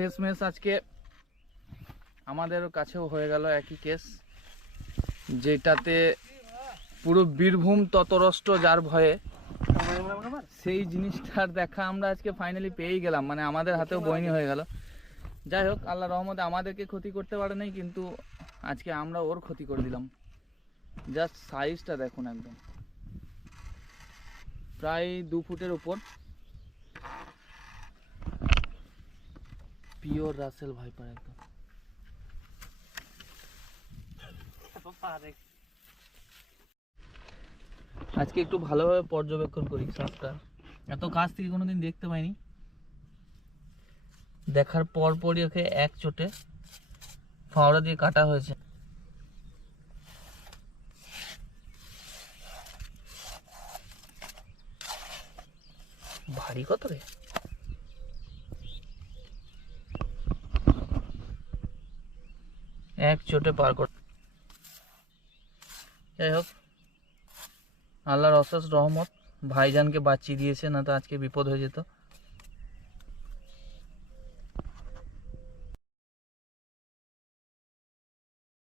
শেষমেশ আজকে আমাদের কাছেও হয়ে গেল একই কেস, যেটাতে পুরো বীরভূম ততরষ্ট যার ভয়ে, সেই জিনিসটার দেখা আমরা আজকে ফাইনালি পেয়েই গেলাম, মানে আমাদের হাতেও বইনি হয়ে গেল। যাই হোক, আল্লাহ রহমতে আমাদেরকে ক্ষতি করতে পারে নাই, কিন্তু আজকে আমরা ওর ক্ষতি করে দিলাম। জাস্ট সাইজটা দেখুন, একদম প্রায় 2 ফুটের উপর, পিওর রাসেল ভাইপার একদম। আজকে একটু ভালোভাবে পর্যবেক্ষণ করি সাপটা, এত কাছ থেকে কোনোদিন দেখতে পাইনি। দেখার পরপরই ওকে এক চোটে ফাওড়া দিয়ে কাটা হয়েছে। ভারী কত রে! এক চোটে পার কর। যাই হোক, আল্লাহর অশেষ রহমত, ভাইজানকে বাঁচিয়ে দিয়েছে, না তো আজকে বিপদ হয়ে যেত।